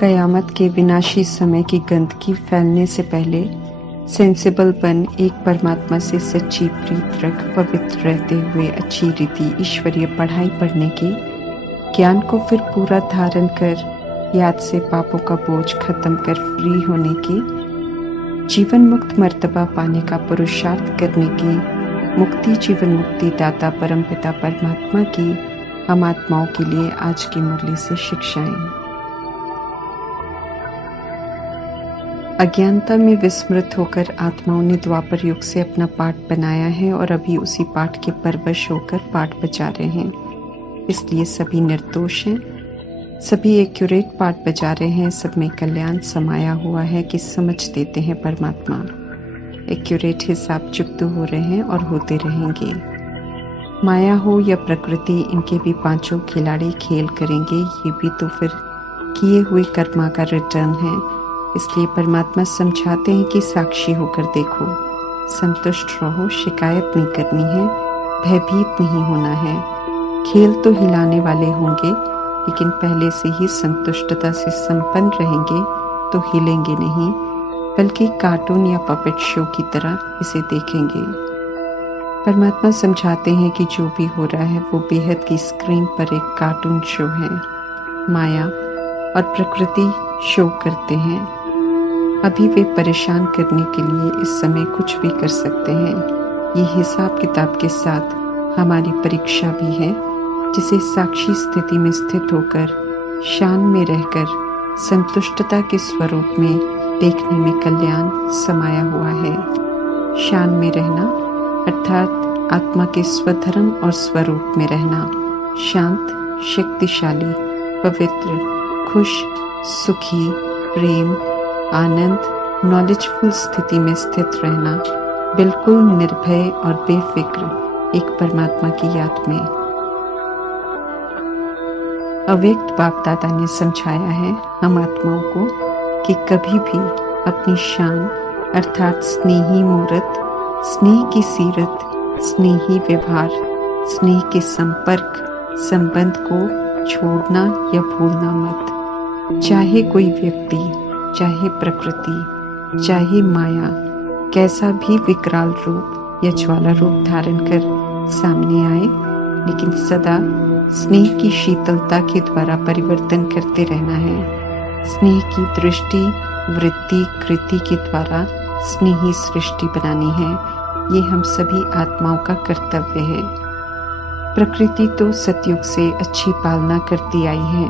कयामत के विनाशी समय की गंदगी फैलने से पहले सेंसिबलपन एक परमात्मा से सच्ची प्रीत रख पवित्र रहते हुए अच्छी रीति ईश्वरीय पढ़ाई पढ़ने की ज्ञान को फिर पूरा धारण कर याद से पापों का बोझ खत्म कर फ्री होने की जीवन मुक्त मर्तबा पाने का पुरुषार्थ करने की मुक्ति जीवन मुक्ति दाता परमपिता परमात्मा की हम आत्माओं के लिए आज की मुरली से शिक्षाएं। अज्ञानता में विस्मृत होकर आत्माओं ने द्वापर युग से अपना पाठ बनाया है और अभी उसी पाठ के परवश होकर पाठ बजा रहे हैं। इसलिए सभी निर्दोष हैं, सभी एक्यूरेट पाठ बजा रहे हैं, सब में कल्याण समाया हुआ है कि समझ देते हैं परमात्मा। एक्यूरेट हिसाब चुकतू हो रहे हैं और होते रहेंगे। माया हो या प्रकृति, इनके भी पांचों खिलाड़ी खेल करेंगे। ये भी तो फिर किए हुए कर्मा का रिटर्न है। इसलिए परमात्मा समझाते हैं कि साक्षी होकर देखो, संतुष्ट रहो, शिकायत नहीं करनी है, भयभीत नहीं होना है। खेल तो हिलाने वाले होंगे, लेकिन पहले से ही संतुष्टता से संपन्न रहेंगे तो हिलेंगे नहीं, बल्कि कार्टून या पपेट शो की तरह इसे देखेंगे। परमात्मा समझाते हैं कि जो भी हो रहा है वो बेहद की स्क्रीन पर एक कार्टून शो है। माया और प्रकृति शो करते हैं। अभी वे परेशान करने के लिए इस समय कुछ भी कर सकते हैं। ये हिसाब किताब के साथ हमारी परीक्षा भी है, जिसे साक्षी स्थिति में स्थित होकर शान में रहकर संतुष्टता के स्वरूप में देखने में कल्याण समाया हुआ है। शान में रहना अर्थात आत्मा के स्वधर्म और स्वरूप में रहना, शांत, शक्तिशाली, पवित्र, खुश, सुखी, प्रेम, आनंद, नॉलेजफुल स्थिति में स्थित रहना, बिल्कुल निर्भय और बेफिक्र एक परमात्मा की याद में। अव्यक्त बाप दादा ने समझाया है हम आत्माओं को कि कभी भी अपनी शान अर्थात स्नेही मूर्त, स्नेह की सीरत, स्नेही व्यवहार, स्नेह के संपर्क, संबंध को छोड़ना या भूलना मत। चाहे कोई व्यक्ति, चाहे प्रकृति, चाहे माया कैसा भी विकराल रूप या ज्वाला रूप धारण कर सामने आए, लेकिन सदा स्नेह की शीतलता के द्वारा परिवर्तन करते रहना है। स्नेह की दृष्टि, वृत्ति, कृति के द्वारा स्नेही सृष्टि बनानी है। ये हम सभी आत्माओं का कर्तव्य है। प्रकृति तो सतयुग से अच्छी पालना करती आई है।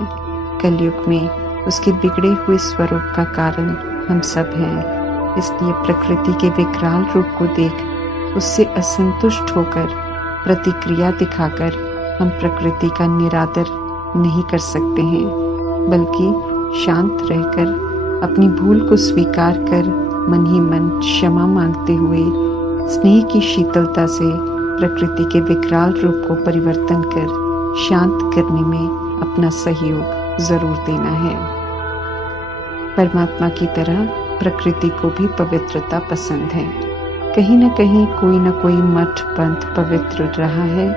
कलयुग में उसके बिगड़े हुए स्वरूप का कारण हम सब हैं। इसलिए प्रकृति के विकराल रूप को देख उससे असंतुष्ट होकर प्रतिक्रिया दिखाकर हम प्रकृति का निरादर नहीं कर सकते हैं, बल्कि शांत रहकर अपनी भूल को स्वीकार कर मन ही मन क्षमा मांगते हुए स्नेह की शीतलता से प्रकृति के विकराल रूप को परिवर्तन कर शांत करने में अपना सहयोग जरूर देना है। परमात्मा की तरह प्रकृति को भी पवित्रता पसंद है। कहीं न कहीं कोई न कोई मठ पंथ पवित्र रहा है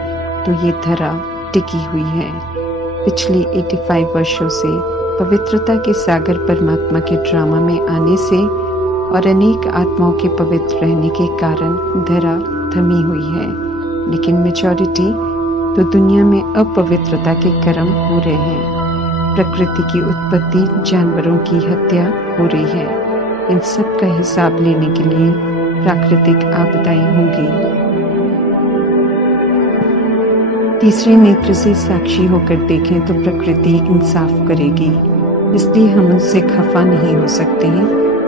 तो ये धरा टिकी हुई है। पिछली 85 वर्षों से पवित्रता के सागर परमात्मा के ड्रामा में आने से और अनेक आत्माओं के पवित्र रहने के कारण धरा थमी हुई है, लेकिन मेजॉरिटी तो दुनिया में अपवित्रता के कर्म हो रहे हैं। प्रकृति की उत्पत्ति, जानवरों की हत्या हो रही है। इन सब का हिसाब लेने के लिए प्राकृतिक आपदाएं होंगी। तीसरे नेत्र से साक्षी होकर देखें तो प्रकृति इंसाफ करेगी। इसलिए हम उससे खफा नहीं हो सकते हैं,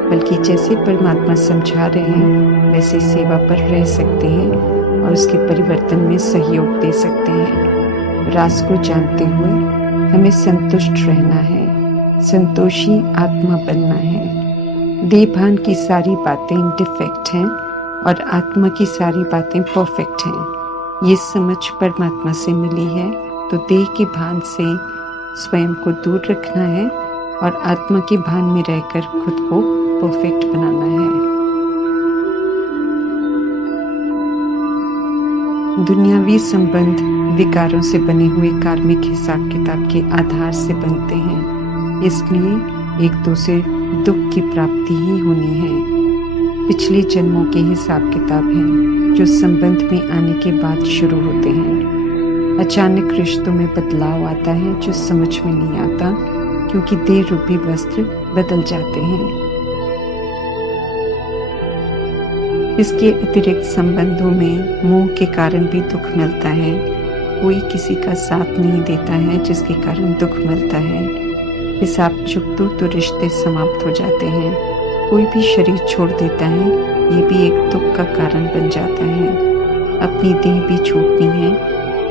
बल्कि जैसे परमात्मा समझा रहे हैं वैसे सेवा पर रह सकते हैं और उसके परिवर्तन में सहयोग दे सकते हैं। राज को जानते हुए हमें संतुष्ट रहना है, संतोषी आत्मा बनना है। देहभान की सारी बातें डिफेक्ट हैं और आत्मा की सारी बातें परफेक्ट हैं। ये समझ परमात्मा से मिली है तो देह के भान से स्वयं को दूर रखना है और आत्मा के भान में रहकर खुद को परफेक्ट बनाना है। दुनियावी संबंध विकारों से बने हुए कार्मिक हिसाब किताब के आधार से बनते हैं। इसलिए एक दो से दुख की प्राप्ति ही होनी है। पिछले जन्मों के हिसाब किताब हैं जो संबंध में आने के बाद शुरू होते हैं। अचानक रिश्तों में बदलाव आता है जो समझ में नहीं आता, क्योंकि देह रूपी वस्त्र बदल जाते हैं। इसके अतिरिक्त संबंधों में मोह के कारण भी दुख मिलता है। कोई किसी का साथ नहीं देता है जिसके कारण दुख मिलता है। हिसाब चुक दो तो रिश्ते समाप्त हो जाते हैं। कोई भी शरीर छोड़ देता है, ये भी एक दुख का कारण बन जाता है। अपनी देह भी छूटनी है,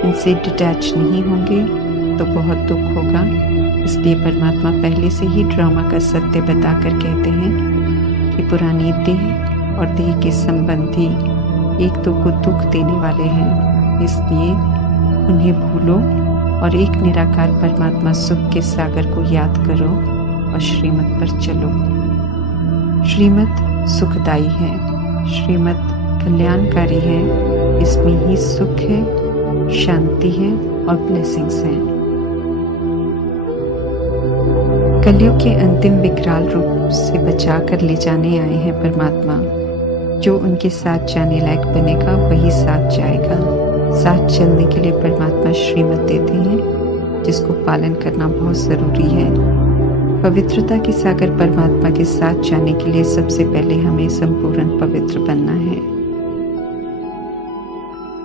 इनसे डिटैच नहीं होंगे तो बहुत दुख होगा। इसलिए परमात्मा पहले से ही ड्रामा का सत्य बताकर कहते हैं कि पुरानी देह और देह के संबंधी एक तो को दुख देने वाले हैं, इसलिए उन्हें भूलो और एक निराकार परमात्मा सुख के सागर को याद करो और श्रीमत पर चलो। श्रीमत सुखदायी है, श्रीमत कल्याणकारी है, इसमें ही सुख है, शांति है और ब्लेसिंग्स हैं। कलयुग के अंतिम विकराल रूप से बचा कर ले जाने आए हैं परमात्मा। जो उनके साथ जाने लायक बनेगा वही साथ जाएगा। साथ चलने के लिए परमात्मा श्रीमत देते हैं, जिसको पालन करना बहुत जरूरी है। पवित्रता के सागर परमात्मा के साथ जाने के लिए सबसे पहले हमें संपूर्ण पवित्र बनना है।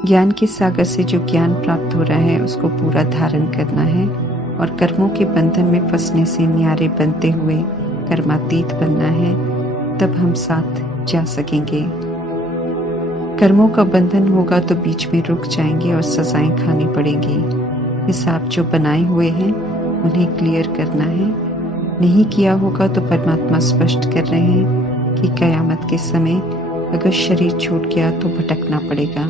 ज्ञान के सागर से जो ज्ञान प्राप्त हो रहा है उसको पूरा धारण करना है और कर्मों के बंधन में फंसने से न्यारे बनते हुए कर्मातीत बनना है, तब हम साथ जा सकेंगे। कर्मों का बंधन होगा तो बीच में रुक जाएंगे और सजाएं खानी पड़ेंगी। हिसाब जो बनाए हुए हैं उन्हें क्लियर करना है। नहीं किया होगा तो परमात्मा स्पष्ट कर रहे हैं कि कयामत के समय अगर शरीर छूट गया तो भटकना पड़ेगा।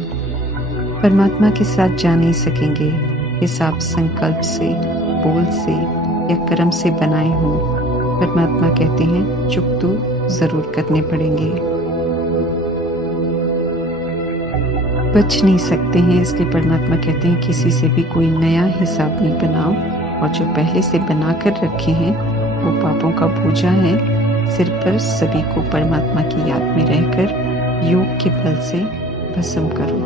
परमात्मा के साथ जा नहीं सकेंगे। हिसाब संकल्प से, बोल से या कर्म से बनाए हो, परमात्मा कहते हैं चुप तो जरूर करने पड़ेंगे। बच नहीं सकते हैं, इसलिए परमात्मा कहते हैं किसी से भी कोई नया हिसाब नहीं बनाओ, और जो पहले से बनाकर रखे हैं वो पापों का बोझा है सिर पर। सभी को परमात्मा की याद में रहकर योग के बल से भस्म करो।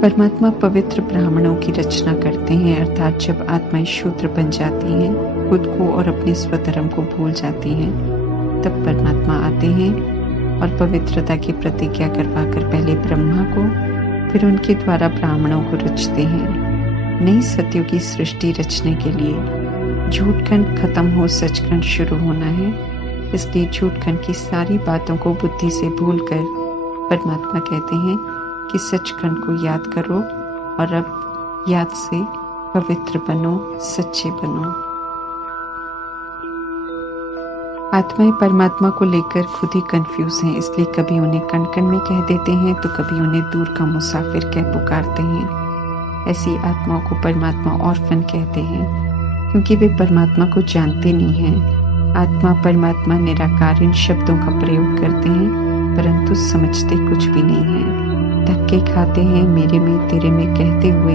परमात्मा पवित्र ब्राह्मणों की रचना करते हैं, अर्थात जब आत्माएं शूद्र बन जाती हैं, खुद को और अपने स्वधर्म को भूल जाती हैं, तब परमात्मा आते हैं और पवित्रता की प्रतिज्ञा करवाकर पहले ब्रह्मा को, फिर उनके द्वारा ब्राह्मणों को रचते हैं। नई सत्यों की सृष्टि रचने के लिए झूठखंड खत्म हो सचखंड शुरू होना है। इसलिए झूठखंड की सारी बातों को बुद्धि से भूलकर परमात्मा कहते हैं कि सचखंड को याद करो और अब याद से पवित्र बनो, सच्चे बनो। आत्माएं परमात्मा को लेकर खुद ही कंफ्यूज हैं, इसलिए कभी उन्हें कण कण में कह देते हैं तो कभी उन्हें दूर का मुसाफिर कह पुकारते हैं। ऐसी आत्माओं को परमात्मा ऑर्फन कहते हैं, क्योंकि वे परमात्मा को जानते नहीं हैं। आत्मा परमात्मा निराकार इन शब्दों का प्रयोग करते हैं, परंतु समझते कुछ भी नहीं है। धक्के खाते हैं मेरे में तेरे में कहते हुए,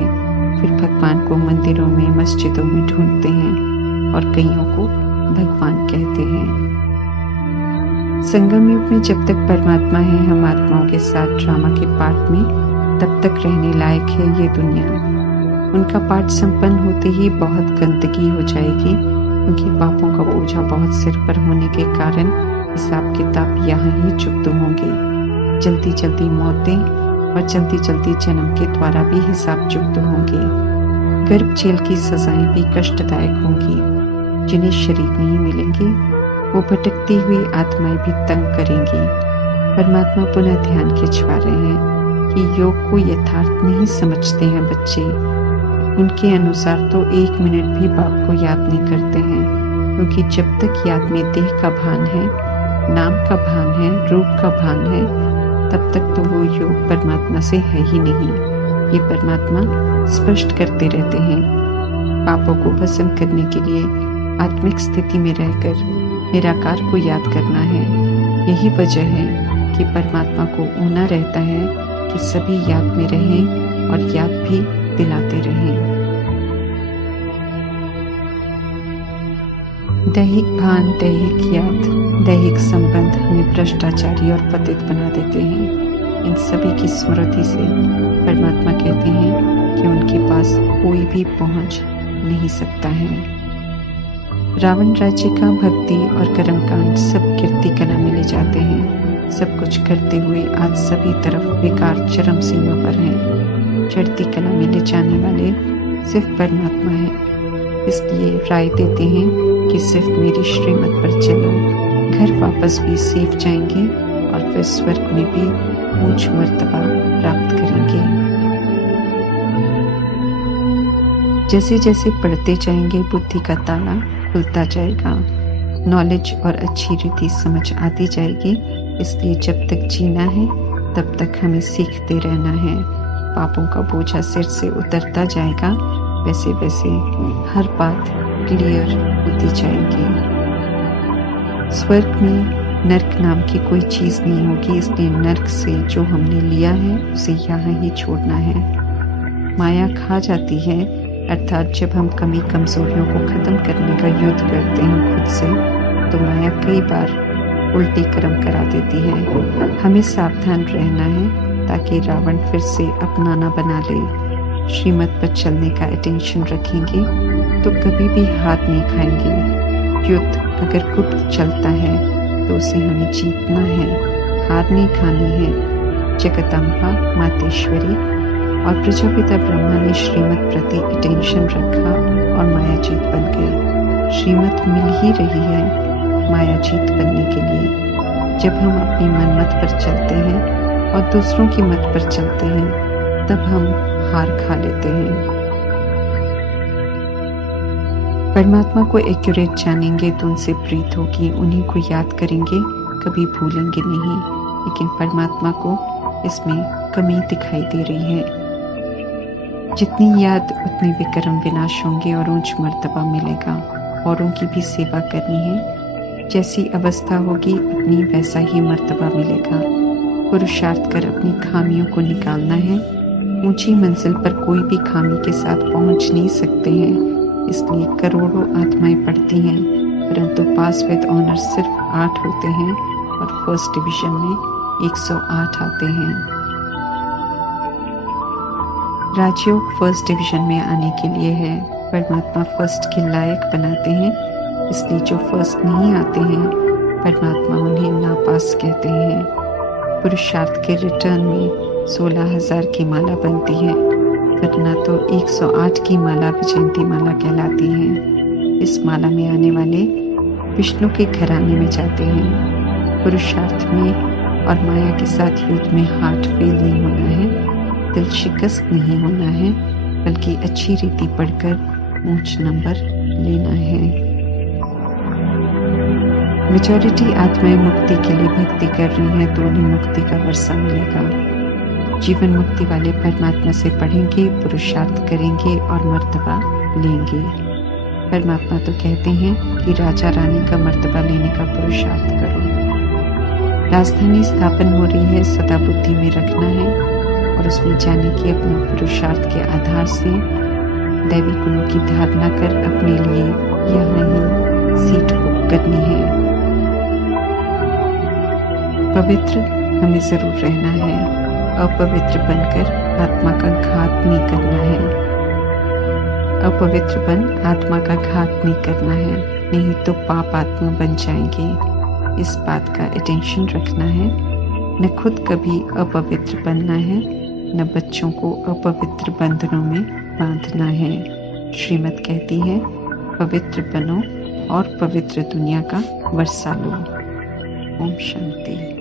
फिर भगवान को मंदिरों में मस्जिदों में ढूंढते हैं और कईयों को भगवान कहते हैं। संगम युग में जब तक परमात्मा है, हम आत्माओं के साथ ड्रामा के पार्ट में तब तक रहने लायक है ये दुनिया। उनका पाठ संपन्न होते ही बहुत गंदगी हो जाएगी, क्योंकि पापों का बोझा बहुत सिर पर होने के कारण हिसाब किताब यहाँ ही चुकते होंगे। जल्दी जल्दी मौतें और जल्दी जल्दी जन्म के द्वारा भी हिसाब चुकते होंगे। गर्भ जेल की सजाएं भी कष्टदायक होंगी। जिन्हें शरीर नहीं मिलेंगे वो भटकती हुई आत्माएं भी तंग करेंगी। परमात्मा पुनः ध्यान खिंचवा रहे हैं कि योग को यथार्थ नहीं समझते हैं बच्चे। उनके अनुसार तो 1 मिनट भी बाप को याद नहीं करते हैं, क्योंकि जब तक याद में देह का भान है, नाम का भान है, रूप का भान है, तब तक तो वो योग परमात्मा से है ही नहीं। ये परमात्मा स्पष्ट करते रहते हैं। पापों को भस्म करने के लिए आत्मिक स्थिति में रहकर निराकार को याद करना है। यही वजह है कि परमात्मा को ऊना रहता है कि सभी याद में रहें और याद भी दिलाते रहें। दैहिक भान, दैहिक याद, दैहिक संबंध हमें भ्रष्टाचारी और पतित बना देते हैं। इन सभी की स्मृति से परमात्मा कहते हैं कि उनके पास कोई भी पहुंच नहीं सकता है। रावण राज्य का भक्ति और कर्मकांड सब कीर्ति कला में ले जाते हैं। सब कुछ करते हुए आज सभी तरफ बेकार चरम सीमा पर हैं। चढ़ती कला में ले जाने वाले सिर्फ परमात्मा है। इसलिए राय देते हैं कि सिर्फ मेरी श्रीमत पर चलो, घर वापस भी सेफ जाएंगे और फिर स्वर्ग में भी ऊंच मर्तबा प्राप्त करेंगे। जैसे जैसे पढ़ते जाएंगे बुद्धि का ताला खुलता जाएगा, नॉलेज और अच्छी रीति समझ आती जाएगी। इसलिए जब तक जीना है तब तक हमें सीखते रहना है। पापों का बोझा सिर से उतरता जाएगा, वैसे वैसे हर बात क्लियर होती जाएगी। स्वर्ग में नर्क नाम की कोई चीज नहीं होगी। इसलिए नर्क से जो हमने लिया है उसे यहाँ ही छोड़ना है। माया खा जाती है, अर्थात जब हम कमी कमजोरियों को खत्म करने का युद्ध करते हैं खुद से, तो माया कई बार उल्टे कर्म करा देती है। हमें सावधान रहना है ताकि रावण फिर से अपना न बना ले। श्रीमत पर चलने का अटेंशन रखेंगे तो कभी भी हाथ नहीं खाएंगे। युद्ध अगर गुप्त चलता है तो उसे हमें जीतना है, हार नहीं खानी है। जगदम्बा मातेश्वरी और प्रजापिता ब्रह्मा ने श्रीमत प्रति अटेंशन रखा और माया जीत बन गई। श्रीमत मिल ही रही है माया जीत बनने के लिए। जब हम अपनी मनमत पर चलते हैं और दूसरों की मत पर चलते हैं तब हम हार खा लेते हैं। परमात्मा को एक्यूरेट जानेंगे तो उनसे प्रीत होगी, उन्हीं को याद करेंगे, कभी भूलेंगे नहीं। लेकिन परमात्मा को इसमें कमी दिखाई दे रही है। जितनी याद उतने विक्रम विनाश होंगे और ऊंच मर्तबा मिलेगा। औरों की भी सेवा करनी है, जैसी अवस्था होगी अपनी वैसा ही मर्तबा मिलेगा। पुरुषार्थ कर अपनी खामियों को निकालना है। ऊंची मंजिल पर कोई भी खामी के साथ पहुंच नहीं सकते हैं। इसलिए करोड़ों आत्माएं पढ़ती हैं, परंतु पास विद ऑनर सिर्फ 8 होते हैं और फर्स्ट डिवीजन में 108 आते हैं। राजयोग फर्स्ट डिवीजन में आने के लिए है। परमात्मा फर्स्ट के लायक बनाते हैं, इसलिए जो फर्स्ट नहीं आते हैं परमात्मा उन्हें नापास कहते हैं। पुरुषार्थ के रिटर्न में 16,000 की माला बनती है, वरना तो 108 की माला विजयंती माला कहलाती है। इस माला में आने वाले विष्णु के घराने में जाते हैं। पुरुषार्थ में और माया के साथ युद्ध में हार्ट फेल नहीं होना है, दिल शिकस्त नहीं होना है, बल्कि अच्छी रीति पढ़कर ऊंच नंबर लेना है। मेजॉरिटी आत्माएं मुक्ति के लिए भक्ति कर रही हैं तो उन्हें मुक्ति का वर्षा मिलेगा। जीवन मुक्ति वाले परमात्मा से पढ़ेंगे, पुरुषार्थ करेंगे और मर्तबा लेंगे। परमात्मा तो कहते हैं कि राजा रानी का मर्तबा लेने का पुरुषार्थ करो। राजधानी स्थापन हो रही है, सदा बुद्धि में रखना है और उसमें जाने की अपने पुरुषार्थ के आधार से दैवी गुणों की धारणा कर अपने लिए यहाँ ही सीट बुक करनी है। पवित्र हमें जरूर रहना है, अपवित्र बनकर आत्मा का घात नहीं करना है। अपवित्र बन आत्मा का घात नहीं करना है, नहीं तो पाप आत्मा बन जाएंगे। इस बात का अटेंशन रखना है। न खुद कभी अपवित्र बनना है, न बच्चों को अपवित्र बंधनों में बांधना है। श्रीमत कहती है पवित्र बनो और पवित्र दुनिया का वर्षा लो। ओम शांति।